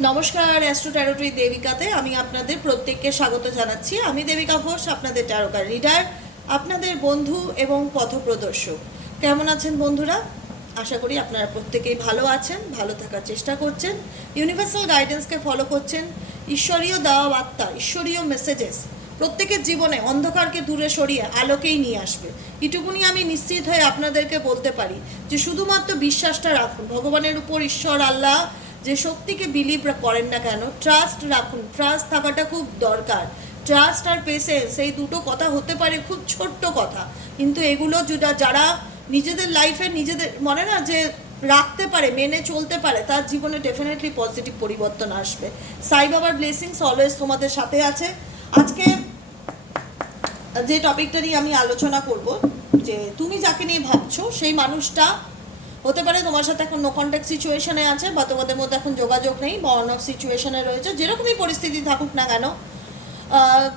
নমস্কার অ্যাস্ট্রো ট্যারোটরি দেবিকাতে। আমি আপনাদের প্রত্যেককে স্বাগত জানাচ্ছি। আমি দেবিকা ঘোষ, আপনাদের ট্যারোকার রিডার আপনাদের বন্ধু এবং পথপ্রদর্শক। কেমন আছেন বন্ধুরা? আশা করি আপনারা প্রত্যেকেই ভালো আছেন, ভালো থাকার চেষ্টা করছেন ইউনিভার্সাল গাইডেন্সকে ফলো করছেন, ঈশ্বরীয় দেওয়া বার্তা, ঈশ্বরীয় মেসেজেস প্রত্যেকের জীবনে অন্ধকারকে দূরে সরিয়ে আলোকেই নিয়ে আসবে। এটুকুনি আমি নিশ্চিত হয়ে আপনাদেরকে বলতে পারি যে শুধুমাত্র বিশ্বাসটা রাখুন। ভগবানের উপর ঈশ্বর, আল্লাহ যে শক্তিকে বিলিভ করেন না কেন ট্রাস্ট রাখুন। ট্রাস্ট থাকাটা খুব দরকার। ট্রাস্ট আর পেশেন্স এই দুটো কথা হতে পারে খুব ছোট্ট কথা। কিন্তু এগুলো যারা নিজেদের লাইফে নিজেদের, মনে না যে রাখতে পারে, মেনে চলতে পারে, তার জীবনে ডেফিনেটলি পজিটিভ পরিবর্তন আসবে। সাই বাবার ব্লেসিংস অলওয়েজ তোমাদের সাথে আছে। আজকে যে টপিকটা নিয়ে আমি আলোচনা করব, যে তুমি যাকে নিয়ে ভাবছ, সেই মানুষটা হতে পারে তোমার সাথে এখন নো কন্ট্যাক্ট সিচুয়েশনে আছে বা তোমাদের মধ্যে এখন যোগাযোগ নেই বা অন্য সিচুয়েশনে রয়েছে, যেরকমই পরিস্থিতি থাকুক না কেন।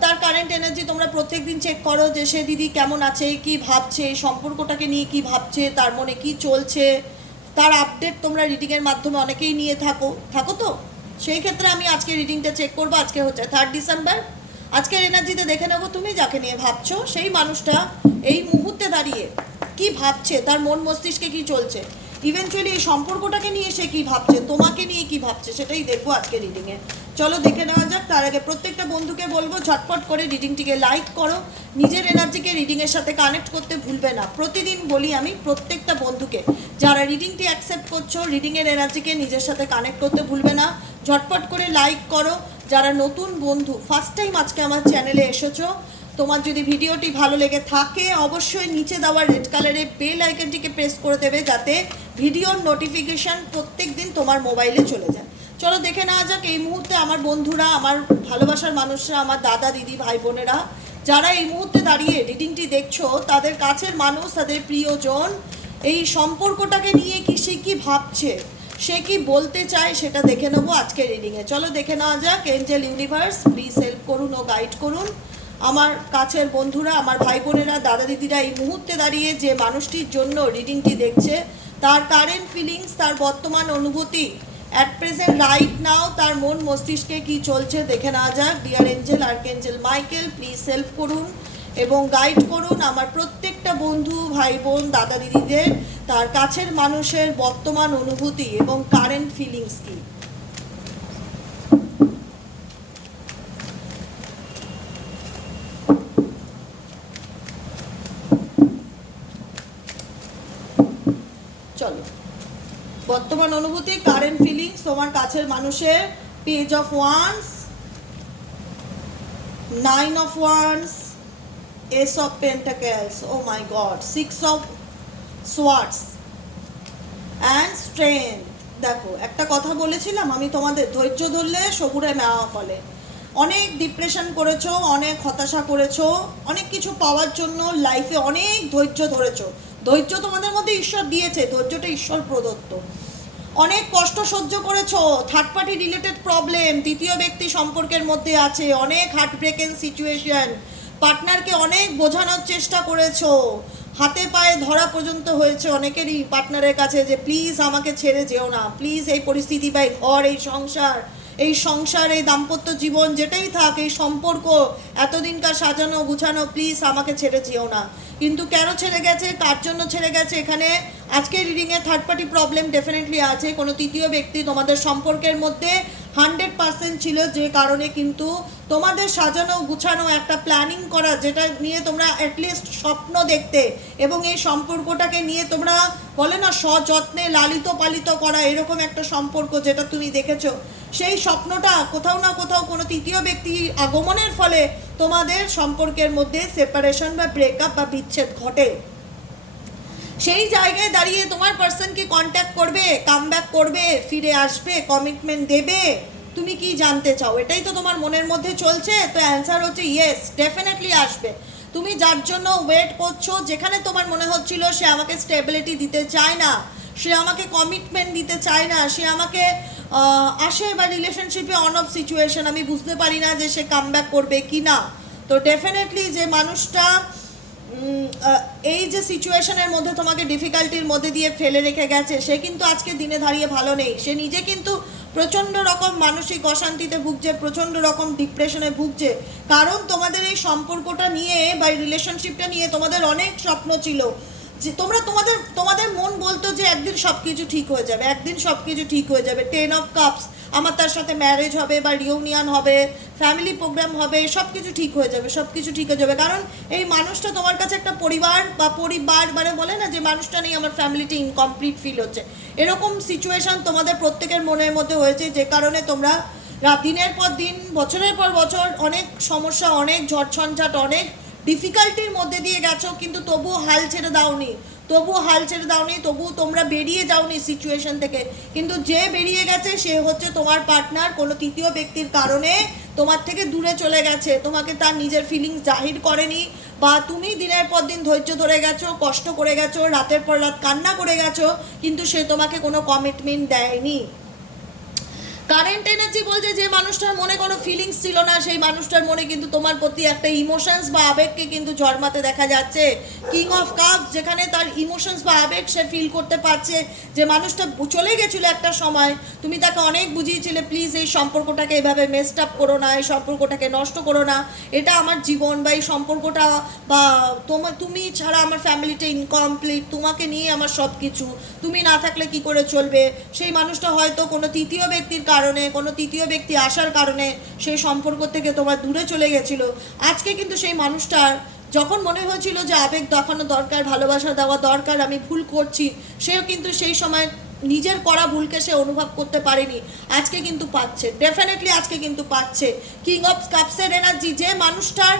তার কারেন্ট এনার্জি তোমরা প্রত্যেক দিন চেক করো যে সে দিদি কেমন আছে, কি ভাবছে, সম্পর্কটাকে নিয়ে কি ভাবছে, তার মনে কি চলছে, তার আপডেট তোমরা রিডিংয়ের মাধ্যমে অনেকেই নিয়ে থাকো। থাকো তো? সেই ক্ষেত্রে আমি আজকে রিডিংটা চেক করব, আজকে হচ্ছে থার্ড ডিসেম্বর আজকের এনার্জিতে দেখে নেব তুমি, যাকে নিয়ে ভাবছ, সেই মানুষটা এই মুহূর্তে দাঁড়িয়ে কি ভাবছে? তার মন মস্তিষ্কে কি চলছে? ইভেনচুয়ালি এই সম্পর্কটাকে নিয়ে সে কি ভাবছে? তোমাকে নিয়ে কি ভাবছে? সেটাই দেখব আজকে রিডিংয়ে চলো দেখে নেওয়া যাক। তার আগে প্রত্যেকটা বন্ধুকে বলব, ঝটপট করে রিডিংটিকে লাইক করো। নিজের এনার্জিকে রিডিংয়ের সাথে কানেক্ট করতে ভুলবে না। প্রতিদিন বলি আমি প্রত্যেকটা বন্ধুকে, যারা রিডিংটি অ্যাকসেপ্ট করছ রিডিংয়ের এনার্জিকে নিজের সাথে কানেক্ট করতে ভুলবে না। ঝটপট করে লাইক করো। যারা নতুন বন্ধু ফার্স্ট টাইম আজকে আমার চ্যানেলে এসেছ তোমার যদি ভিডিওটি ভালো লেগে থাকে, অবশ্যই নিচে দেওয়া রেড কালারের বেল আইকনটিকে প্রেস করে দেবে যাতে ভিডিওর নোটিফিকেশান প্রত্যেক দিন তোমার মোবাইলে চলে যায়। চলো দেখে নেওয়া যাক, এই মুহূর্তে আমার বন্ধুরা, আমার ভালোবাসার মানুষরা, আমার দাদা, দিদি, ভাই, বোনেরা, যারা এই মুহূর্তে দাঁড়িয়ে রিডিংটি দেখছ, তাদের কাছের মানুষ, তাদের প্রিয়জন, এই সম্পর্কটাকে নিয়ে কি সে কি ভাবছে, সে কি বলতে চায়, সেটা দেখে নেব আজকে রিডিংয়ে চলো দেখে নেওয়া যাক এঞ্জেল ইউনিভার্স প্লিজ হেল্প করুন ও গাইড করুন। আমার কাছের বন্ধুরা, আমার ভাই বোনেরা দাদা দিদিরা এই মুহূর্তে দাঁড়িয়ে যে মানুষটির জন্য রিডিংটি দেখছে, তার কারেন্ট ফিলিংস তার বর্তমান অনুভূতি অ্যাট প্রেজেন্ট রাইট নাও তার মন মস্তিষ্কে কি চলছে দেখে নেওয়া যাক। Dear angel archangel Michael please help করুন এবং গাইড করুন আমার প্রত্যেকটা বন্ধু ভাই বোন দাদা দিদিদের তার কাছের মানুষের বর্তমান অনুভূতি এবং কারেন্ট ফিলিংস কি চলো বর্তমান অনুভূতি কারেন্ট ফিলিংস তোমার কাছের মানুষের page of wands nine of wands ace of pentacles oh my god six of swords and strength দেখো, একটা কথা বলেছিলাম, আমি তোমাদের ধৈর্য ধরলে সবুরে নেওয়া ফলে। অনেক ডিপ্রেশন করেছ, অনেক হতাশা করেছ, অনেক কিছু পাওয়ার জন্য লাইফে অনেক ধৈর্য ধরেছো। ধৈর্য তোমাদের মধ্যে ঈশ্বর দিয়েছে, ধৈর্যটা ঈশ্বর প্রদত্ত। অনেক কষ্ট সহ্য করেছ। থার্ড পার্টি রিলেটেড প্রবলেম তৃতীয় ব্যক্তি সম্পর্কের মধ্যে আছে, অনেক হার্ট ব্রেকেন সিচুয়েশন পার্টনারকে অনেক বোঝানোর চেষ্টা করেছ। হাতে পায়ে ধরা পর্যন্ত হয়েছে অনেকেরই পার্টনারের কাছে যে প্লিজ আমাকে ছেড়ে যেও না। প্লিজ এই পরিস্থিতি বা এই ঘর, এই সংসার এই সংসার, এই দাম্পত্য জীবন যেটাই থাক, এই সম্পর্ক এতদিনকার সাজানো, গুছানো প্লিজ আমাকে ছেড়ে যেও না। কিন্তু কেন ছেড়ে গেছে? কার জন্য ছেড়ে গেছে। এখানে আজকে রিডিংয়ে থার্ড পার্টি প্রবলেম ডেফিনেটলি আছে। কোনো তৃতীয় ব্যক্তি তোমাদের সম্পর্কের মধ্যে হান্ড্রেড পার্সেন্ট ছিল যে কারণে কিন্তু তোমাদের সাজানো, গুছানো, একটা প্ল্যানিং করা, যেটা নিয়ে তোমরা অ্যাটলিস্ট স্বপ্ন দেখতে এবং এই সম্পর্কটাকে নিয়ে তোমরা বলে না, সযত্নে লালিত পালিত করা, এরকম একটা সম্পর্ক যেটা তুমি দেখেছ। সেই স্বপ্নটা কোথাও না কোথাও কোনো তৃতীয় ব্যক্তি আগমনের ফলে তোমাদের সম্পর্কের মধ্যে সেপারেশন বা ব্রেকআপ বা বিচ্ছেদ ঘটে। সেই জায়গায় দাঁড়িয়ে তোমার পার্সনকে কন্ট্যাক্ট করবে কাম করবে, ফিরে আসবে কমিটমেন্ট দেবে, তুমি কি জানতে চাও? এটাই তো তোমার মনের মধ্যে চলছে, তো অ্যান্সার হচ্ছে ইয়েস ডেফিনেটলি আসবে। তুমি যার জন্য ওয়েট করছ, যেখানে তোমার মনে হচ্ছিল সে আমাকে স্টেবিলিটি দিতে চায় না, সে আমাকে কমিটমেন্ট দিতে চায় না, সে আমাকে আসে বা রিলেশনশিপে অন অফ সিচুয়েশন আমি বুঝতে পারি না যে সে কাম ব্যাক করবে কি না তো ডেফিনেটলি যে মানুষটা এই যে সিচুয়েশনের মধ্যে তোমাকে ডিফিকাল্টির মধ্যে দিয়ে ফেলে রেখে গেছে, সে কিন্তু আজকে দিনে দাঁড়িয়ে ভালো নেই। সে নিজে কিন্তু প্রচণ্ড রকম মানসিক অশান্তিতে ভুগছে, প্রচণ্ড রকম ডিপ্রেশনে ভুগছে। কারণ তোমাদের এই সম্পর্কটা নিয়ে বা রিলেশনশিপটা নিয়ে তোমাদের অনেক স্বপ্ন ছিল। যে তোমরা তোমাদের তোমাদের মন বলতো যে একদিন সব কিছু ঠিক হয়ে যাবে, একদিন সব কিছু ঠিক হয়ে যাবে। টেন অফ কাপস আমার তার সাথে ম্যারেজ হবে বা রিউনিয়ন হবে ফ্যামিলি প্রোগ্রাম হবে সব কিছু ঠিক হয়ে যাবে সব কিছু ঠিক হয়ে যাবে। কারণ এই মানুষটা তোমার কাছে একটা পরিবার বা পরিবার মানে বলে না যে মানুষটা নেই, আমার ফ্যামিলিটি ইনকমপ্লিট ফিল হচ্ছে। এরকম সিচুয়েশন তোমাদের প্রত্যেকের মনের মধ্যে হয়েছে, যে কারণে তোমরা রাত দিনের পর দিন, বছরের পর বছর অনেক সমস্যা, অনেক ঝড়ঝঞ্ঝাট, অনেক ডিফিকাল্টির মধ্যে দিয়ে গেছো, কিন্তু তবুও হাল ছেড়ে দাওনি। তবুও হাল ছেড়ে দাওনি, তবুও তোমরা বেরিয়ে যাওনি সিচুয়েশন থেকে। কিন্তু যে বেরিয়ে গেছে, সে হচ্ছে তোমার পার্টনার কোনো তৃতীয় ব্যক্তির কারণে তোমার থেকে দূরে চলে গেছে। তোমাকে তার নিজের ফিলিংস জাহির করেনি বা তুমি দিনের পর দিন ধৈর্য ধরে গেছো, কষ্ট করে গেছো, রাতের পর রাত কান্না করে গেছো, কিন্তু সে তোমাকে কোনো কমিটমেন্ট দেয়নি। কারেন্ট এনার্জি বলছে যে মানুষটার মনে কোনো ফিলিংস ছিল না, সেই মানুষটার মনে কিন্তু তোমার প্রতি একটা ইমোশনস বা আবেগকে কিন্তু জন্মাতে দেখা যাচ্ছে। কিং অফ কাপ যেখানে তার ইমোশনস বা আবেগ সে ফিল করতে পারছে যে মানুষটা চলে গেছিল একটা সময়। তুমি তাকে অনেক বুঝিয়েছিলে প্লিজ এই সম্পর্কটাকে এভাবে মেসড আপ করো না, এই সম্পর্কটাকে নষ্ট করো না। এটা আমার জীবন বা এই সম্পর্কটা বা তোমার তুমি ছাড়া আমার ফ্যামিলিটা ইনকমপ্লিট তোমাকে নিয়ে আমার সব কিছু তুমি না থাকলে কি করে চলবে? সেই মানুষটা হয়তো কোনো তৃতীয় ব্যক্তির কারণে, কোনো তৃতীয় ব্যক্তি আসার কারণে সেই সম্পর্ক থেকে তোমার দূরে চলে গেছিল। আজকে কিন্তু সেই মানুষটার যখন মনে হয়েছিল যে আবেগ দেখানো দরকার, ভালোবাসা দেওয়া দরকার, আমি ভুল করছি সেও কিন্তু সেই সময় নিজের করা ভুলকে সে অনুভব করতে পারেনি। আজকে কিন্তু পাচ্ছে। ডেফিনেটলি আজকে কিন্তু পাচ্ছে। কিং অফ কাপসের এনার্জি যে মানুষটার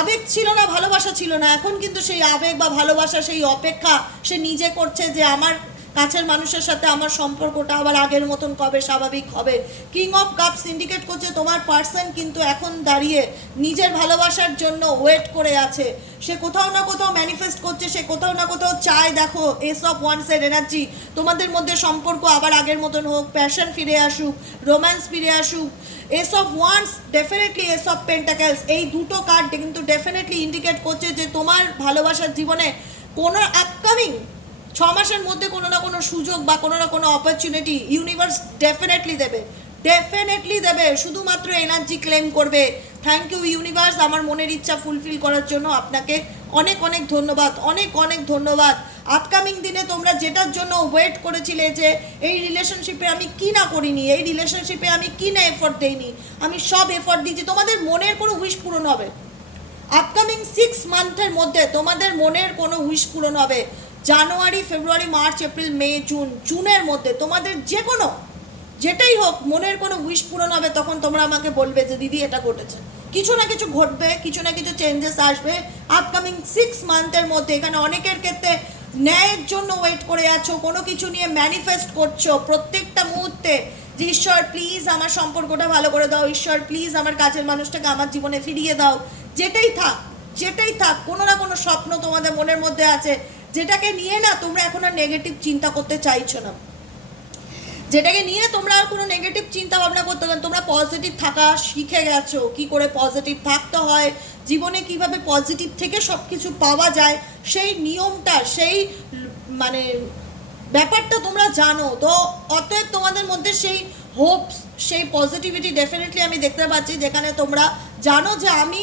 আবেগ ছিল না, ভালোবাসা ছিল না, এখন কিন্তু সেই আবেগ বা ভালোবাসা, সেই অপেক্ষা সে নিজে করছে যে আমার কাছের মানুষের সাথে আমার সম্পর্কটা আবার আগের মতন কবে স্বাভাবিক হবে? কিং অফ কাপস ইন্ডিকেট করছে তোমার পার্সন কিন্তু এখন দাঁড়িয়ে নিজের ভালোবাসার জন্য ওয়েট করে আছে। সে কোথাও না কোথাও ম্যানিফেস্ট করছে, সে কোথাও না কোথাও চায়, দেখো এস অফ ওয়ান্সের এনার্জি তোমাদের মধ্যে সম্পর্ক আবার আগের মতন হোক প্যাশন ফিরে আসুক রোম্যান্স ফিরে আসুক। Ace of wands definitely ace of pentacles এই দুটো কার্ড কিন্তু ডেফিনেটলি ইন্ডিকেট করছে যে তোমার ভালোবাসার জীবনে কোনো আপকামিং ছ মাসের মধ্যে কোনো না কোনো সুযোগ বা কোনো না কোনো অপরচুনিটি ইউনিভার্স ডেফিনেটলি দেবে। ডেফিনেটলি দেবে। শুধুমাত্র এনার্জি ক্লেম করবে। থ্যাংক ইউ ইউনিভার্স আমার মনের ইচ্ছা ফুলফিল করার জন্য আপনাকে অনেক অনেক ধন্যবাদ, অনেক অনেক ধন্যবাদ। আপকামিং দিনে তোমরা যেটার জন্য ওয়েট করেছিলে যে এই রিলেশনশিপে আমি কি না করিনি, এই রিলেশনশিপে আমি কি না এফোর্ট দেইনি, আমি সব এফোর্ট দিয়েছি, তোমাদের মনের কোনো উইশ পূরণ হবে। আপকামিং সিক্স মান্থের মধ্যে তোমাদের মনের কোনো উইশ পূরণ হবে। January, February, March, April, May, June, জুনের মধ্যে তোমাদের যে কোনো যেটাই হোক, মনের কোনো উইশ পূরণ হবে, তখন তোমরা আমাকে বলবে যে, দিদি, এটা ঘটেছে। কিছু না কিছু ঘটবে, কিছু না কিছু চেঞ্জেস আসবে। আপকামিং সিক্স মান্থের মধ্যে এখানে অনেকের ক্ষেত্রে ন্যায়ের জন্য ওয়েট করে আছো, কোনো কিছু নিয়ে ম্যানিফেস্ট করছ। প্রত্যেকটা মুহূর্তে যে, ঈশ্বর প্লিজ আমার সম্পর্কটা ভালো করে দাও। ঈশ্বর প্লিজ আমার কাছের মানুষটাকে আমার জীবনে ফিরিয়ে দাও। যেটাই থাক যেটাই থাক, কোনো না কোনো স্বপ্ন তোমাদের মনের মধ্যে আছে। যেটাকে নিয়ে না তোমরা এখন আর নেগেটিভ চিন্তা করতে চাইছো না। যেটাকে নিয়ে তোমরা আর কোনো নেগেটিভ চিন্তা ভাবনা করতে পারো তোমরা পজিটিভ থাকা শিখে গেছো, কি করে পজিটিভ থাকতে হয়, জীবনে কীভাবে পজিটিভ থেকে সব কিছু পাওয়া যায়, সেই নিয়মটা, সেই মানে ব্যাপারটা তোমরা জানো। তো অতএব তোমাদের মধ্যে সেই হোপস সেই পজিটিভিটি ডেফিনেটলি আমি দেখতে পাচ্ছি, যেখানে তোমরা জানো যে আমি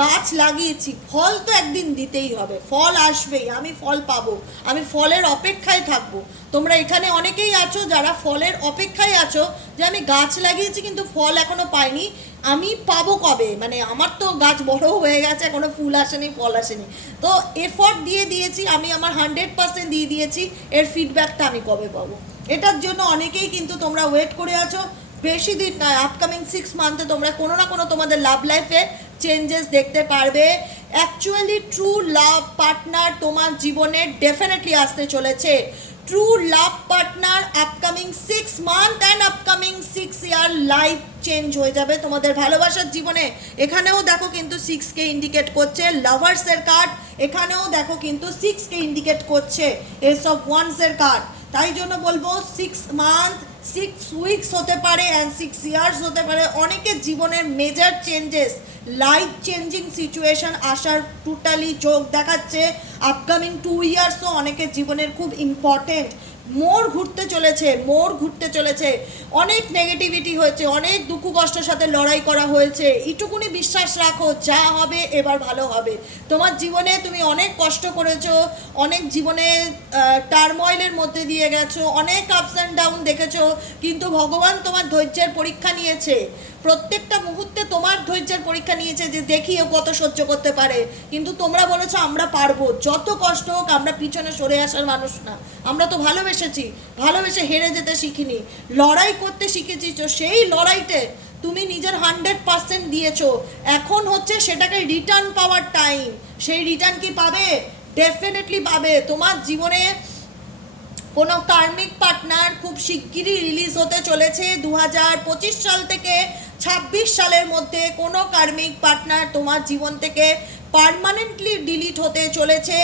গাছ লাগিয়েছি, ফল তো একদিন দিতেই হবে, ফল আসবেই, আমি ফল পাবো, আমি ফলের অপেক্ষায় থাকব। তোমরা এখানে অনেকেই আছো যারা ফলের অপেক্ষায় আছো যে আমি গাছ লাগিয়েছি কিন্তু ফল এখনও পাইনি, আমি পাবো কবে? মানে আমার তো গাছ বড় হয়ে গেছে, এখনও ফুল আসেনি, ফল আসেনি। তো এফর্ট দিয়ে দিয়েছি, আমি আমার হান্ড্রেড পার্সেন্ট দিয়ে দিয়েছি, এর ফিডব্যাকটা আমি কবে পাবো? এটার জন্য অনেকেই কিন্তু তোমরা ওয়েট করে আছো, বেশি দিন নয় আপকামিং সিক্স মান্থে তোমরা কোনো না কোনো তোমাদের লাভ লাইফে চেঞ্জেস দেখতে পারবে। অ্যাকচুয়ালি ট্রু লাভ পার্টনার তোমার জীবনে ডেফিনেটলি আসতে চলেছে। True love partner upcoming six month and upcoming six year life change হয়ে যাবে তোমাদের ভালোবাসার জীবনে। এখানেও দেখো কিন্তু সিক্সকে ইন্ডিকেট করছে। লাভার্সের কার্ড এখানেও দেখো কিন্তু সিক্সকে ইন্ডিকেট করছে। এস অফ ওয়ান্সের কার্ড তাই জন্য বলব সিক্স মান্থ সিক্স উইকস হতে পারে অ্যান্ড সিক্স ইয়ার্স হতে পারে। অনেকের জীবনের major changes life changing situation আসার টোটালি যোগ দেখাচ্ছে। আপকামিং টু ইয়ার্সও অনেকের জীবনের খুব ইম্পর্টেন্ট মোর ঘুরতে চলেছে মোর ঘুরতে চলেছে। অনেক নেগেটিভিটি হয়েছে, অনেক দুঃখ কষ্টের সাথে লড়াই করা হয়েছে। এইটুকুনি বিশ্বাস রাখো, যা হবে এবার ভালো হবে। তোমার জীবনে তুমি অনেক কষ্ট করেছ, অনেক জীবনে টার্ময়েলের মধ্যে দিয়ে গেছো, অনেক আপস অ্যান্ড ডাউন দেখেছ, কিন্তু ভগবান তোমার ধৈর্যের পরীক্ষা নিয়েছে। প্রত্যেকটা মুহূর্তে তোমার ধৈর্যের পরীক্ষা নিয়েছে যে দেখি ও কত সহ্য করতে পারে। কিন্তু তোমরা বলেছ, আমরা পারব। যত কষ্ট হোক, আমরা পিছনে সরে আসার মানুষ না। আমরা তো ভালোবেসেছি। ভালোবেসে হেরে যেতে শিখিনি। লড়াই করতে শিখেছি তো সেই লড়াইতে তুমি নিজের হান্ড্রেড পার্সেন্ট দিয়েছ। এখন হচ্ছে সেটাকে রিটার্ন পাওয়ার টাইম সেই রিটার্ন কি পাবে? ডেফিনেটলি পাবে। তোমার জীবনে কোনো কার্মিক পার্টনার খুব শিগগিরই রিলিজ হতে চলেছে। দু হাজার পঁচিশ সাল থেকে ছাব্বিশ সালের মধ্যে কোনো কার্মিক পার্টনার তোমার জীবন থেকে পারমানেন্টলি ডিলিট হতে চলেছে।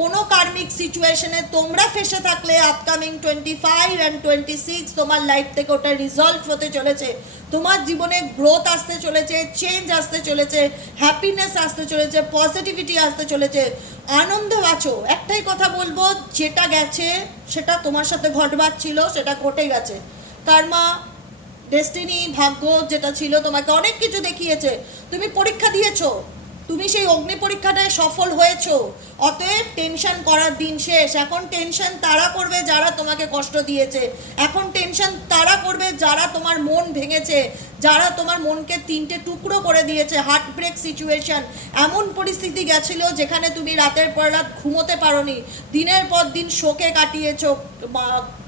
কোনো কার্মিক সিচুয়েশনে তোমরা ফেসে থাকলে upcoming twenty five and twenty six তোমার লাইফ থেকে ওটা রিজলভ হতে চলেছে। তোমার জীবনে গ্রোথ আসতে চলেছে চেঞ্জ আসতে চলেছে হ্যাপিনেস আসতে চলেছে পজিটিভিটি আসতে চলেছে। আনন্দ আছো, একটাই কথা বলব, যেটা গেছে সেটা তোমার সাথে ঘটবার ছিল, সেটা ঘটে গেছে। কারমা ডেস্টিনি ভাগ্য যেটা ছিল তোমাকে অনেক কিছু দেখিয়েছে। তুমি পরীক্ষা দিয়েছ। তুমি সেই অগ্নি পরীক্ষাটায় সফল হয়েছো। অতএব টেনশন করার দিন শেষ। এখন টেনশন তারা করবে যারা তোমাকে কষ্ট দিয়েছে। এখন টেনশন তারা করবে যারা তোমার মন ভেঙেছে। যারা তোমার মনকে তিনটে টুকরো করে দিয়েছে হার্ট ব্রেক সিচুয়েশন এমন পরিস্থিতি গেছিল যেখানে তুমি রাতের পর রাত ঘুমোতে পারোনি, দিনের পর দিন শোকে কাটিয়েছো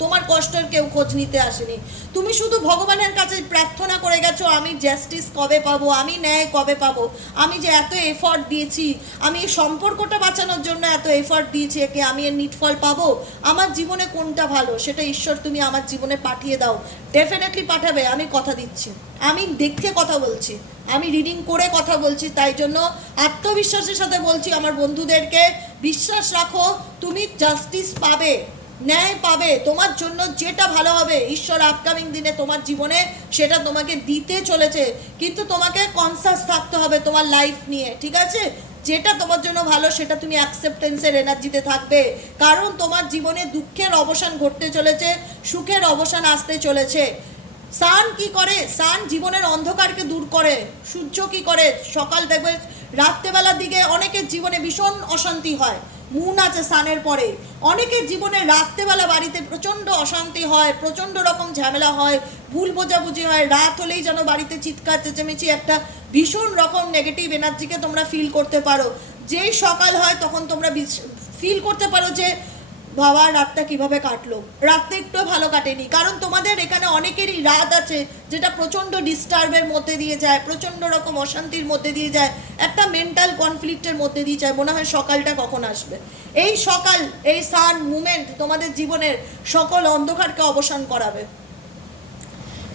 তোমার কষ্টের কেউ খোঁজ নিতে আসেনি। তুমি শুধু ভগবানের কাছে প্রার্থনা করে গেছো, আমি জাস্টিস কবে পাবো, আমি ন্যায় কবে পাবো? আমি যে এত এফর্ট দিয়েছি, আমি এই সম্পর্কটা বাঁচানোর জন্য এত এফর্ট দিয়েছি, একে আমি এর নিটফল পাবো? আমার জীবনে কোনটা ভালো? সেটা ঈশ্বর তুমি আমার জীবনে পাঠিয়ে দাও। ডেফিনেটলি পাঠাবে, আমি কথা দিচ্ছি। আমি দেখে কথা বলছি, আমি রিডিং করে কথা বলছি, তাই জন্য আত্মবিশ্বাসের সাথে বলছি আমার বন্ধুদেরকে বিশ্বাস রাখো, তুমি জাস্টিস পাবে, ন্যায় পাবে, তোমার জন্য যেটা ভালো হবে, ঈশ্বর আপকামিং দিনে তোমার জীবনে সেটা তোমাকে দিতে চলেছে, কিন্তু তোমাকে কনসাস থাকতে হবে তোমার লাইফ নিয়ে, ঠিক আছে? যেটা তোমার জন্য ভালো, সেটা তুমি অ্যাকসেপ্টেন্সের এনার্জিতে থাকবে, কারণ তোমার জীবনে দুঃখের অবসান ঘটতে চলেছে, সুখের অবসান আসতে চলেছে। সান কি করে? সান জীবনের অন্ধকারকে দূর করে। সূর্য কি করে? সকাল দেখবে, রাত্রেবেলার দিকে অনেকের জীবনে ভীষণ অশান্তি হয়। মুন আছে সানের পরে। অনেকের জীবনে রাত্রেবেলা বাড়িতে প্রচণ্ড অশান্তি হয়, প্রচণ্ড রকম ঝামেলা হয়, ভুল বোঝাবুঝি হয়, রাত হলেই যেন বাড়িতে চিৎকার, চেঁচেমেচি একটা ভীষণ রকম নেগেটিভ এনার্জিকে তোমরা ফিল করতে পারো। যেই সকাল হয় তখন তোমরা ফিল করতে পারো যে বাবা, রাতটা কীভাবে কাটলো? রাতটা একটু ভালো কাটেনি। কারণ তোমাদের এখানে অনেকেরই রাত আছে যেটা প্রচণ্ড ডিস্টার্বের মধ্যে দিয়ে যায়, প্রচণ্ড রকম অশান্তির মধ্যে দিয়ে যায়, একটা মেন্টাল কনফ্লিক্টের মধ্যে দিয়ে যায়, মনে হয় সকালটা কখন আসবে। এই সকাল, এই সান মুমেন্ট তোমাদের জীবনের সকল অন্ধকারকে অবসান করাবে।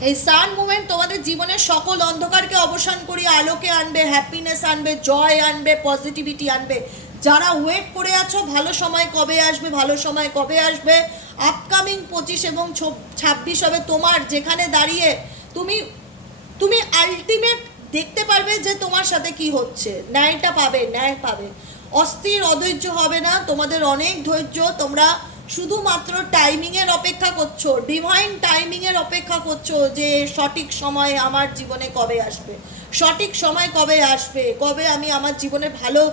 এই সান মুমেন্ট তোমাদের জীবনের সকল অন্ধকারকে অবসান করিয়ে আলোকে আনবে হ্যাপিনেস আনবে জয় আনবে পজিটিভিটি আনবে। যারা ওয়েট করে আছো, ভালো সময় কবে আসবে, ভালো সময় কবে আসবে? আপকামিং পঁচিশ এবং ছাব্বিশ হবে তোমার, যেখানে দাঁড়িয়ে তুমি তুমি আলটিমেট দেখতে পারবে যে তোমার সাথে কি হচ্ছে। ন্যায়টা পাবে, ন্যায় পাবে। অস্থির, অধৈর্য হবে না, তোমাদের অনেক ধৈর্য, তোমরা শুধুমাত্র টাইমিংয়ের অপেক্ষা করছ ডিভাইন টাইমিংয়ের অপেক্ষা করছ যে সঠিক সময় আমার জীবনে কবে আসবে। সঠিক সময় কবে আসবে, কবে আমি আমার জীবনে ভালো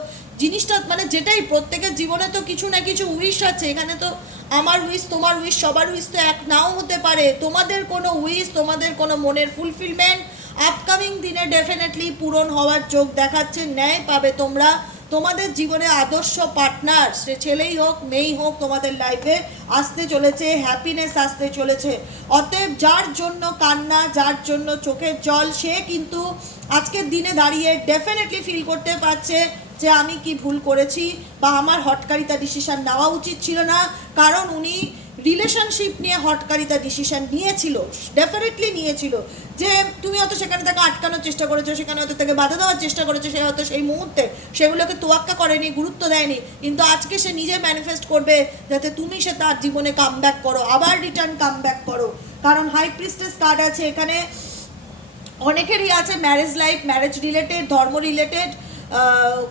জিনিসটা মানে যেটাই, প্রত্যেকের জীবনে তো কিছু না কিছু উইশ আছে। এখানে তো আমার উইশ তোমার উইশ সবার উইশ তো এক নাও হতে পারে। তোমাদের কোনো উইশ তোমাদের কোনো মনের ফুলফিলমেন্ট আপকামিং দিনে ডেফিনেটলি পূরণ হওয়ার চোখ দেখাচ্ছে, ন্যায় পাবে তোমরা। তোমাদের জীবনে আদর্শ পার্টনার সে ছেলেই হোক, মেয়েই হোক, তোমাদের লাইফে আসতে চলেছে হ্যাপিনেস আসতে চলেছে। অতএব যার জন্য কান্না, যার জন্য চোখের জল, সে কিন্তু আজকের দিনে দাঁড়িয়ে ডেফিনেটলি ফিল করতে পারছে যে আমি কি ভুল করেছি বা আমার হটকারিতা ডিসিশন নেওয়া উচিত ছিল না। কারণ উনি রিলেশনশিপ নিয়ে হটকারিতা ডিসিশন নিয়েছিল ডেফিনেটলি নিয়েছিল। যে তুমি হয়তো সেখানে তাকে আটকানোর চেষ্টা করেছ, সেখানে হয়তো তাকে বাধা দেওয়ার চেষ্টা করেছ, সে হয়তো সেই মুহূর্তে সেগুলোকে তোয়াক্কা করেনি, গুরুত্ব দেয়নি। কিন্তু আজকে সে নিজে ম্যানিফেস্ট করবে যাতে তুমি সে তার জীবনে কাম ব্যাক করো, আবার রিটার্ন কাম ব্যাক করো। কারণ হাই প্রিস্টেস কার্ড আছে এখানে। অনেকেরই আছে ম্যারেজ লাইফ ম্যারেজ রিলেটেড ধর্ম রিলেটেড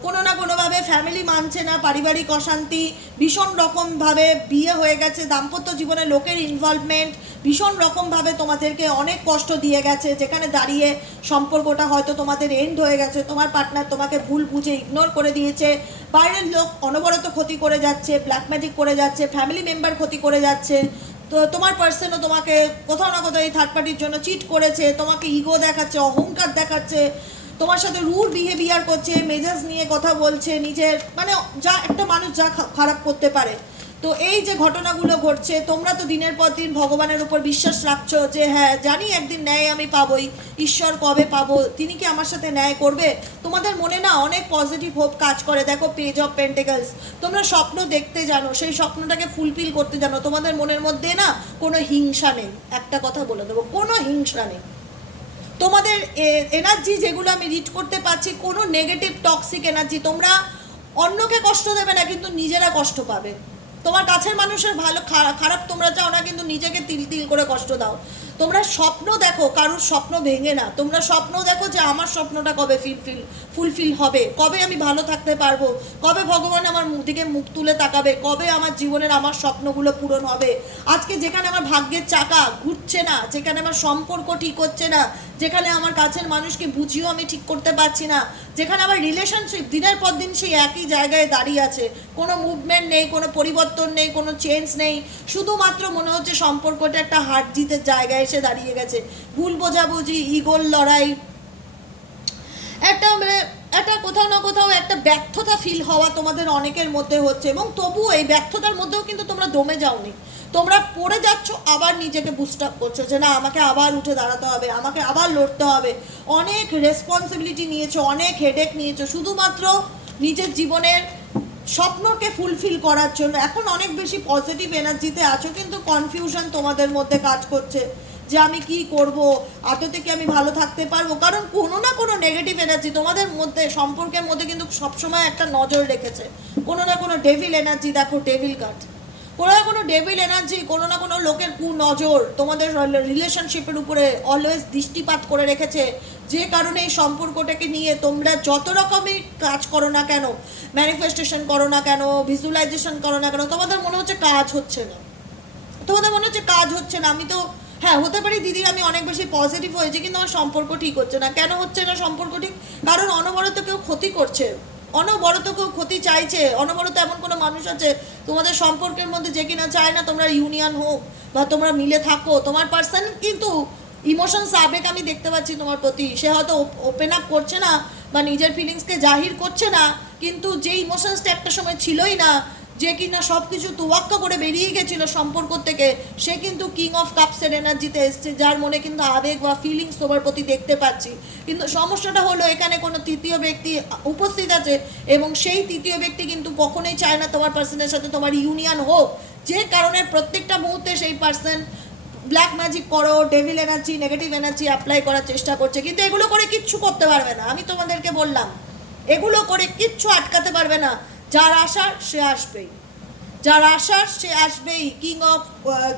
কোনো না কোনোভাবে ফ্যামিলি মানছে না, পারিবারিক অশান্তি, ভীষণ রকমভাবে বিয়ে হয়ে গেছে, দাম্পত্য জীবনে লোকের ইনভলভমেন্ট ভীষণ রকমভাবে তোমাদেরকে অনেক কষ্ট দিয়ে গেছে, যেখানে দাঁড়িয়ে সম্পর্কটা হয়তো তোমাদের এন্ড হয়ে গেছে, তোমার পার্টনার তোমাকে ভুল বুঝে ইগনোর করে দিয়েছে, বাইরের লোক অনবরত ক্ষতি করে যাচ্ছে ব্ল্যাক ম্যাজিক করে যাচ্ছে ফ্যামিলি মেম্বার ক্ষতি করে যাচ্ছে তো তোমার পার্সেনও তোমাকে কোথাও না কোথাও এই থার্ড পার্টির জন্য চিট করেছে, তোমাকে ইগো দেখাচ্ছে, অহংকার দেখাচ্ছে, তোমার সাথে রুড বিহেভিয়ার করছে, মেজাজ নিয়ে কথা বলছে, নিজের মানে যা, একটা মানুষ যা খারাপ করতে পারে। তো এই যে ঘটনাগুলো ঘটছে, তোমরা তো দিনের পর দিন ভগবানের উপর বিশ্বাস রাখছো যে হ্যাঁ জানি একদিন ন্যায় আমি পাবোই, ঈশ্বর কবে পাবো, তিনি কি আমার সাথে ন্যায় করবে? তোমাদের মনে না অনেক পজিটিভ হোপ কাজ করে, দেখো পেজ অফ পেন্টেগলস তোমরা স্বপ্ন দেখতে জানো, সেই স্বপ্নটাকে ফুলফিল করতে জানো, তোমাদের মনের মধ্যে না কোনো হিংসা নেই। একটা কথা বলে দেবো, কোনো হিংসা নেই। তোমাদের এনার্জি যেগুলো আমি রিড করতে পারছি কোনো নেগেটিভ টক্সিক এনার্জি তোমরা অন্যকে কষ্ট দেবে না, কিন্তু নিজেরা কষ্ট পাবে। তোমার কাছের মানুষের ভালো খারাপ তোমরা চাও নিজেকে তিল তিল করে কষ্ট দাও। তোমরা স্বপ্ন দেখো, কারোর স্বপ্ন ভেঙে না। তোমরা স্বপ্ন দেখো যে আমার স্বপ্নটা কবে ফিলফিল ফুলফিল হবে। কবে আমি ভালো থাকতে পারব? কবে ভগবান আমার দিকে মুখ তুলে তাকাবে? কবে আমার জীবনের আমার স্বপ্নগুলো পূরণ হবে? আজকে যেখানে আমার ভাগ্যের চাকা ঘুরছে না, যেখানে আমার সম্পর্ক ঠিক হচ্ছে না, যেখানে আমার কাছের মানুষকে বুঝিয়েও আমি ঠিক করতে পারছি না, যেখানে আমার রিলেশনশিপ দিনের পর দিন সেই একই জায়গায় দাঁড়িয়ে আছে। কোনো মুভমেন্ট নেই, কোনো পরিবর্তন নেই, কোনো চেঞ্জ নেই। শুধুমাত্র মনে হচ্ছে সম্পর্কটা একটা হার জিতের জায়গায় এসে দাঁড়িয়ে গেছে। ভুল বোঝাবুঝি ইগোর লড়াই। একটা মানে একটা কোথাও না কোথাও একটা ব্যর্থতা ফিল হওয়া তোমাদের অনেকের মধ্যে হচ্ছে এবং তবুও এই ব্যর্থতার মধ্যেও কিন্তু তোমরা দমে যাওনি। তোমরা পড়ে যাচ্ছ, আবার নিজেকে বুস্ট আপ করছ যে না, আমাকে আবার উঠে দাঁড়াতে হবে, আমাকে আবার লড়তে হবে। অনেক রেসপন্সিবিলিটি নিয়েছো, অনেক হেডেক নিয়েছো, শুধুমাত্র নিজের জীবনের স্বপ্নকে ফুলফিল করার জন্য। এখন অনেক বেশি পজিটিভ এনার্জিতে আছো, কিন্তু কনফিউশন তোমাদের মধ্যে কাজ করছে যে আমি কি করব এত থেকে আমি ভালো থাকতে পারব? কারণ কোনো না কোনো নেগেটিভ এনার্জি তোমাদের মধ্যে, সম্পর্কের মধ্যে কিন্তু সবসময় একটা নজর রেখেছে। কোনো না কোনো ডেভিল এনার্জি দেখো ডেভিল কার্ড কোনো না কোনো ডেভিল এনার্জি কোনো না কোনো লোকের কু নজর, তোমাদের রিলেশনশিপের উপরে অলওয়েজ দৃষ্টিপাত করে রেখেছে। যে কারণে এই সম্পর্কটাকে নিয়ে তোমরা যত রকমের কাজ করো না কেন ম্যানিফেস্টেশন করো না কেন ভিজুয়ালাইজেশন করো না কেন, তোমাদের মনে হচ্ছে কাজ হচ্ছে না। তোমাদের মনে হচ্ছে কাজ হচ্ছে না। আমি তো হ্যাঁ হতে পারি দিদি আমি অনেক বেশি পজিটিভ হয়েছি, কিন্তু আমার সম্পর্ক ঠিক হচ্ছে না। কেন হচ্ছে না সম্পর্ক ঠিক? কারণ অনবরত কেউ ক্ষতি করছে। অনবরত কেউ ক্ষতি চাইছে, অনবরত এমন কোনো মানুষ আছে, তোমাদের সম্পর্কের মধ্যে যে কিনা চায় না, তোমরা ইউনিয়ন হোক বা তোমরা মিলে থাকো, তোমার পার্সন কিন্তু ইমোশনস আবেগ আমি দেখতে পাচ্ছি তোমার প্রতি। সে হয়তো ওপেন আপ করছে না বা নিজের ফিলিংসকে জাহির করছে না, কিন্তু যে ইমোশনসটা একটা সময় ছিলই না যে কিনা সব কিছু তোয়াক্কা করে বেরিয়ে গেছিল সম্পর্ক থেকে, সে কিন্তু কিং অফ কাপসের এনার্জিতে এসছে, যার মনে কিন্তু আবেগ বা ফিলিংস তোমার প্রতি দেখতে পাচ্ছি। কিন্তু সমস্যাটা হলো এখানে কোনো তৃতীয় ব্যক্তি উপস্থিত আছে এবং সেই তৃতীয় ব্যক্তি কিন্তু কখনোই চায় না তোমার পার্সনের সাথে তোমার ইউনিয়ন হোক। যে কারণে প্রত্যেকটা মুহূর্তে সেই পার্সন ব্ল্যাক ম্যাজিক করো devil energy negative energy apply করার চেষ্টা করছে। কিন্তু এগুলো করে কিচ্ছু করতে পারবে না। আমি তোমাদেরকে বললাম, এগুলো করে কিচ্ছু আটকাতে পারবে না। যার আসার সে আসবেই। যার আসার সে আসবেই king of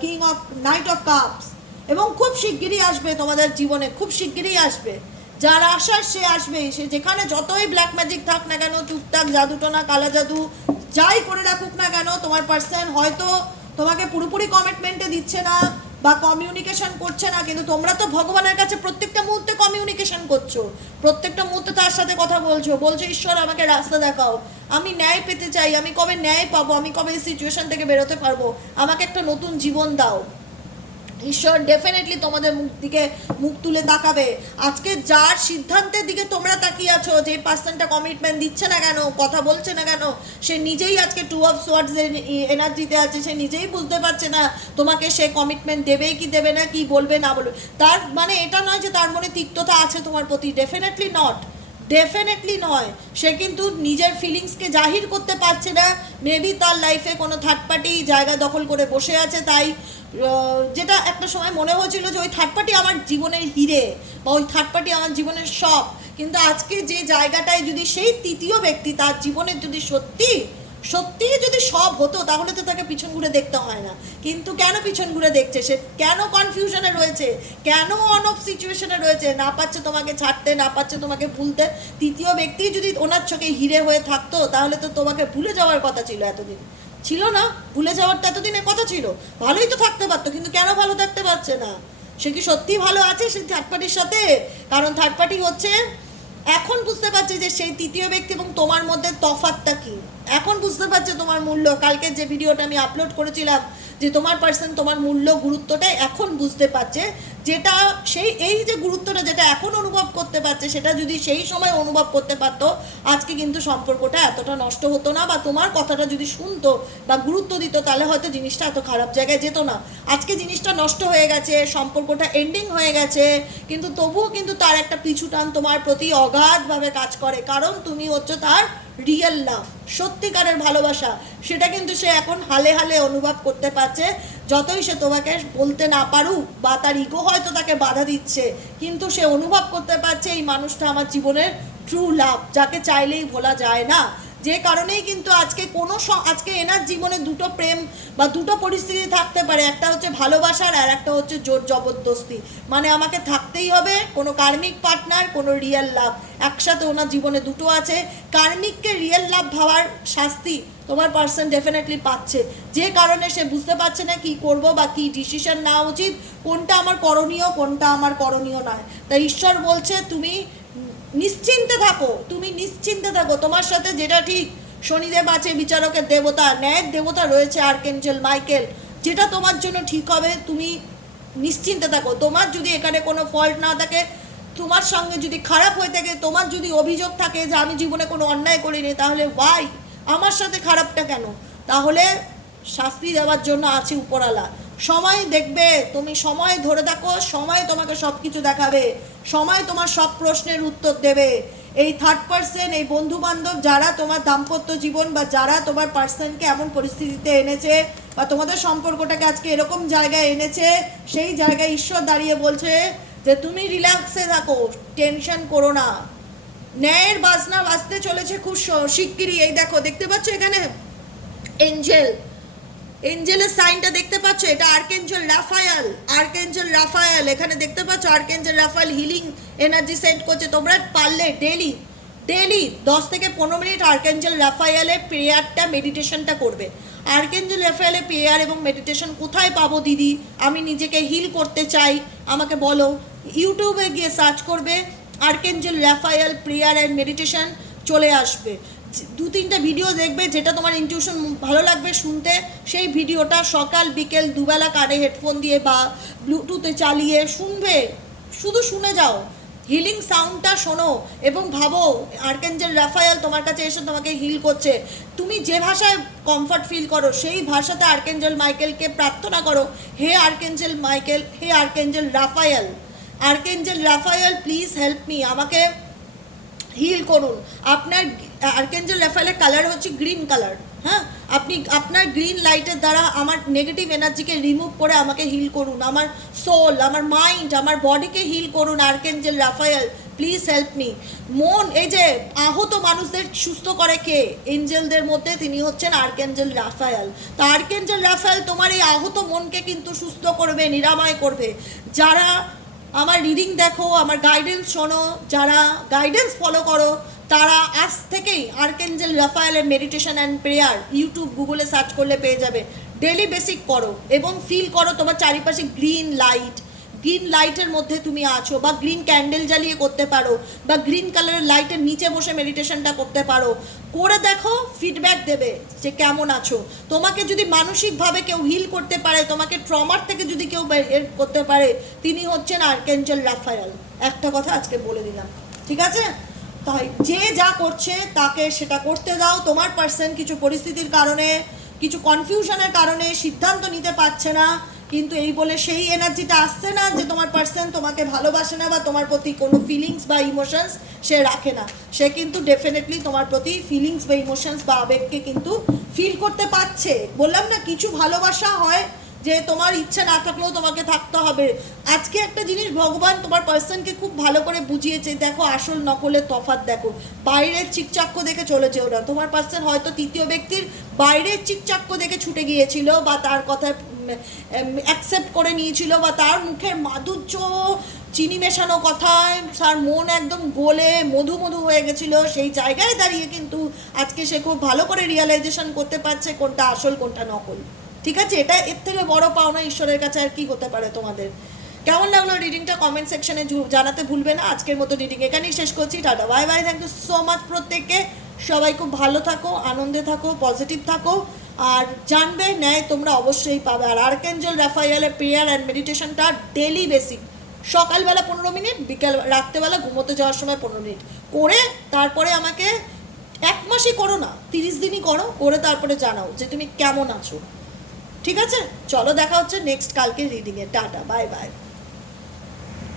king of knight of cups এবং খুব শিগগিরই আসবে তোমাদের জীবনে, খুব শিগগিরই আসবে। যার আসার সে আসবেই, সে যেখানে যতই ব্ল্যাক ম্যাজিক থাক না কেন, টুকটাক জাদুটোনা, কালা জাদু, যাই করে রাখুক না কেন, তোমার পার্সন হয়তো তোমাকে পুরোপুরি কমিটমেন্টে দিচ্ছে না। বা কমিউনিকেশন করছে না, কিন্তু তোমরা তো ভগবানের কাছে প্রত্যেকটা মুহূর্তে কমিউনিকেশন করছ। প্রত্যেকটা মুহূর্তে তার সাথে কথা বলছো বলছো, ঈশ্বর, আমাকে রাস্তা দেখাও। আমি ন্যায় পেতে চাই, আমি কবে ন্যায় পাবো? আমি কবে এই সিচুয়েশন থেকে বেরোতে পারব? আমাকে একটা নতুন জীবন দাও। ঈশ্বর ডেফিনেটলি তোমাদের মুখ দিকে মুখ তুলে তাকাবে। আজকে যার সিদ্ধান্তের দিকে তোমরা তাকিয়ে আছো, যে পার্সনটা কমিটমেন্ট দিচ্ছে না কেন, কথা বলছে না কেন, সে নিজেই আজকে টু অফ সোয়ার্ডস এনার্জিতে আছে, সে নিজেই বুঝতে পারছে না তোমাকে সে কমিটমেন্ট দেবে কি দেবে না, কি বলবে না বলবে। তার মানে এটা নয় যে তার মনে তিক্ততা আছে তোমার প্রতি ডেফিনেটলি নট ডেফিনেটলি নয়। সে কিন্তু নিজের ফিলিংসকে জাহির করতে পারছে না। মেবি তার লাইফে কোনো থার্ড পার্টি জায়গা দখল করে বসে আছে, তাই যেটা একটা সময় মনে হয়েছিল যে ওই থার্ড পার্টি আমার জীবনের হিরে বা ওই থার্ড পার্টি আমার জীবনের শখ। কিন্তু আজকে যে জায়গাটায় যদি সেই তৃতীয় ব্যক্তি তার জীবনের যদি সত্যি সত্যি যদি সব হতো, তাহলে তো তাকে পিছন ঘুরে দেখতে হয় না। কিন্তু কেন পিছন ঘুরে দেখছে? সে কেন কনফিউশনে রয়েছে? কেন অন অফ সিচুয়েশনে রয়েছে? না পাচ্ছে তোমাকে ছাড়তে, না পাচ্ছে তোমাকে ভুলতে। তৃতীয় ব্যক্তি যদি ওনার চোখে হিরে হয়ে থাকতো, তাহলে তো তোমাকে ভুলে যাওয়ার কথা ছিল এতদিন। ছিল না? ভুলে যাওয়ার তো এতদিনের কথা ছিল। ভালোই তো থাকতে পারতো, কিন্তু কেন ভালো থাকতে পারছে না? সে কি সত্যি ভালো আছে সেই থার্ড পার্টির সাথে? কারণ থার্ড পার্টি হচ্ছে এখন বুঝতে পারছে যে সেই তৃতীয় ব্যক্তি এবং তোমার মধ্যে তফাতটা কি। এখন বুঝতে পারছে তোমার মূল্য। কালকে যে ভিডিওটা আমি আপলোড করেছিলাম যে তোমার পার্সন তোমার মূল্য, গুরুত্বটা এখন বুঝতে পারছে। যেটা সেই, এই যে গুরুত্বটা যেটা এখন অনুভব করতে পারছে, সেটা যদি সেই সময় অনুভব করতে পারতো, আজকে কিন্তু সম্পর্কটা এতটা নষ্ট হতো না বা তোমার কথাটা যদি শুনতো বা গুরুত্ব দিত, তাহলে হয়তো জিনিসটা এত খারাপ জায়গায় যেত না। আজকে জিনিসটা নষ্ট হয়ে গেছে, সম্পর্কটা এন্ডিং হয়ে গেছে, কিন্তু তবুও কিন্তু তার একটা পিছু টান তোমার প্রতি অগাধভাবে কাজ করে। কারণ তুমি হচ্ছে তার রিয়েল লাভ সত্যিকারের ভালোবাসা, সেটা কিন্তু সে এখন হালে হালে অনুভব করতে পারছে। যতই সে তোমাকে বলতে না পারুক বা তার ইগো হয়তো তাকে বাধা দিচ্ছে, কিন্তু সে অনুভব করতে পারছে এই মানুষটা আমার জীবনের ট্রু লাভ যাকে চাইলেই ভোলা যায় না। যে কারণেই কিন্তু আজকে কোনো আজকে এনার জীবনে দুটো প্রেম বা দুটো পরিস্থিতি থাকতে পারে। একটা হচ্ছে ভালোবাসার আর একটা হচ্ছে জোর জবরদস্তি। মানে আমাকে থাকতেই হবে, কোনো কার্মিক পার্টনার, কোনো রিয়েল লাভ। একসাথে ওনার জীবনে দুটো আছে। কার্মিককে রিয়েল লাভ ভাবার শাস্তি তোমার পার্সন ডেফিনেটলি পাচ্ছে। যে কারণে সে বুঝতে পারছে না কি করব বা কি ডিসিশন নেওয়া উচিত, কোনটা আমার করণীয়, কোনটা আমার করণীয় নয়। তাই ঈশ্বর বলছে, তুমি নিশ্চিন্তে থাকো, তুমি নিশ্চিন্তে থাকো। তোমার সাথে যেটা ঠিক, শনিদেব আছে, বিচারকের দেবতা, ন্যায়ের দেবতা রয়েছে, আর্কেঞ্জেল মাইকেল। যেটা তোমার জন্য ঠিক হবে, তুমি নিশ্চিন্তে থাকো। তোমার যদি এখানে কোনো ফল্ট না থাকে, তোমার সঙ্গে যদি খারাপ হয়ে থাকে, তোমার যদি অভিযোগ থাকে যে আমি জীবনে কোনো অন্যায় করিনি, তাহলে ওয়াই আমার সাথে খারাপটা কেন? তাহলে শাস্তি দেওয়ার জন্য আছে উপরালা সময় দেখবে, তুমি সময় ধরে থাকো, সময় তোমাকে সব কিছু দেখাবে। সময় তোমার সব প্রশ্নের উত্তর দেবে। এই থার্ড পার্সন এই বন্ধু বান্ধব যারা তোমার দাম্পত্য জীবন বা যারা তোমার পার্সনকে এমন পরিস্থিতিতে এনেছে বা তোমাদের সম্পর্কটাকে আজকে এরকম জায়গায় এনেছে, সেই জায়গায় ঈশ্বর দাঁড়িয়ে বলছে যে, তুমি রিল্যাক্সে থাকো টেনশন করো না। ন্যায়ের বাজনা বাজতে চলেছে খুব শিগগিরই। এই দেখো, দেখতে পাচ্ছ এখানে? এঞ্জেল এঞ্জেলের সাইনটা দেখতে পাচ্ছ? এটা আর্কেঞ্জেল রাফায়াল আর্কেঞ্জেল রাফায়াল। এখানে দেখতে পাচ্ছ, archangel Raphael healing energy send করছে। তোমরা পারলে ডেলি ডেলি দশ থেকে পনেরো মিনিট আর্কেঞ্জেল রাফায়ালের প্রেয়ারটা মেডিটেশনটা করবে। আর্কেঞ্জেল রাফায়ালের প্রেয়ার এবং মেডিটেশন কোথায় পাবো দিদি? আমি নিজেকে হিল করতে চাই। আমাকে বলো। ইউটিউবে গিয়ে সার্চ করবে, archangel Raphael prayer and meditation চলে আসবে। দু তিনটা ভিডিও দেখবে যেটা তোমার ইনটিউশন ভালো লাগবে শুনতে, সেই ভিডিওটা সকাল, বিকেল দুবেলা কানে হেডফোন দিয়ে বা ব্লুটুথে চালিয়ে শুনবে। শুধু শুনে যাও। হিলিং সাউন্ডটা শোনো এবং ভাবো আর্কেঞ্জেল রাফায়াল তোমার কাছে এসে তোমাকে হিল করছে। তুমি যে ভাষায় কমফর্ট ফিল করো, সেই ভাষাতে আর্কেঞ্জেল মাইকেলকে প্রার্থনা করো, হে archangel Michael hey archangel Raphael archangel Raphael please help me আমাকে হিল করুন। আপনার আর্কেঞ্জেল রেফাইলের কালার হচ্ছে গ্রিন কালার হ্যাঁ? আপনি, আপনার গ্রিন লাইটের দ্বারা আমার নেগেটিভ এনার্জিকে রিমুভ করে আমাকে হিল করুন, আমার সোল আমার মাইন্ড আমার বডিকে হিল করুন archangel Raphael please help me মন, এই যে আহত মানুষদের সুস্থ করে কে? এঞ্জেলদের মধ্যে তিনি হচ্ছেন আর্কেঞ্জেল রাফায়েল তো আর্কেঞ্জেল রাফায়েল তোমার এই আহত মনকে কিন্তু সুস্থ করবে, নিরাময় করবে। যারা আমার রিডিং দেখো, আমার গাইডেন্স শোনো। যারা গাইডেন্স ফলো করো, তারা আজ থেকেই আর্কেঞ্জেল রাফায়েলের মেডিটেশন অ্যান্ড প্রেয়ার ইউটিউব গুগলে সার্চ করলে পেয়ে যাবে। ডেলি বেসিক করো এবং ফিল করো তোমার চারিপাশে গ্রিন লাইট গ্রিন লাইটের মধ্যে তুমি আছো, বা গ্রিন ক্যান্ডেল জ্বালিয়ে করতে পারো, বা গ্রিন কালারের লাইটের নিচে বসে মেডিটেশনটা করতে পারো, করে দেখো ফিডব্যাক দেবে যে কেমন আছো। তোমাকে যদি মানসিকভাবে কেউ হিল করতে পারে, তোমাকে ট্রমার থেকে যদি কেউ বের করতে পারে, তিনি হচ্ছেন আর্কেঞ্জেল রাফায়াল একটা কথা আজকে বলে দিলাম, ঠিক আছে? তাই যে যা করছে, তাকে সেটা করতে দাও। তোমার পার্সন কিছু পরিস্থিতির কারণে, কিছু কনফিউশনের কারণে সিদ্ধান্ত নিতে পারছে না। কিন্তু এই বলে সেই এনার্জিটা আসছে না যে তোমার পার্সন তোমাকে ভালোবাসে না বা তোমার প্রতি কোনো ফিলিংস বা ইমোশনস সে রাখে না। সে কিন্তু ডেফিনেটলি তোমার প্রতি ফিলিংস বা ইমোশনস বা আবেগকে কিন্তু ফিল করতে পারছে। বললাম না, কিছু ভালোবাসা হয় যে তোমার ইচ্ছা না থাকলেও তোমাকে থাকতে হবে। আজকে একটা জিনিস ভগবান তোমার পার্সনকে খুব ভালো করে বুঝিয়েছে। দেখো, আসল নকলের তফাৎ দেখো। বাইরের চিকচাক্য দেখে চলেছে ওরা তোমার পার্সন হয়তো তৃতীয় ব্যক্তির বাইরের চিকচাক্য দেখে ছুটে গিয়েছিল বা তার কথা অ্যাকসেপ্ট করে নিয়েছিল বা তার মুখের মাধুর্য, চিনি মেশানো কথায় তার মন একদম গোলে মধু মধু হয়ে গেছিল। সেই জায়গায় দাঁড়িয়ে কিন্তু আজকে সে খুব ভালো করে রিয়েলাইজেশন করতে পারছে কোনটা আসল, কোনটা নকল। ঠিক আছে? এটা এর থেকে বড় পাওনা ঈশ্বরের কাছে আর কি হতে পারে তোমাদের। কেমন লাগল রিডিংটা কমেন্ট সেকশনে জানাতে ভুলবে না। আজকের মতো রিডিং এখানেই শেষ করছি। Tata bye bye thank you so much প্রত্যেককে। সবাই খুব ভালো থাকো, আনন্দে থাকো পজিটিভ থাকো। আর জানবে, ন্যায় তোমরা অবশ্যই পাবে। আর আর্কেঞ্জেল রাফাইয়ালের প্রেয়ার অ্যান্ড মেডিটেশনটা ডেলি বেসিক সকালবেলা পনেরো মিনিট, বিকাল, রাত্রেবেলা ঘুমোতে যাওয়ার সময় পনেরো মিনিট। করে তারপরে আমাকে এক মাসই করো না, তিরিশ দিনই করো, করে তারপরে জানাও যে তুমি কেমন আছো। ঠিক আছে? চলো দেখা হচ্ছে নেক্সট কালকে রিডিংয়ে টাটা বাই বাই